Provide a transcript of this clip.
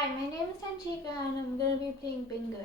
Hi, my name is Tanshikaa and I'm gonna be playing bingo.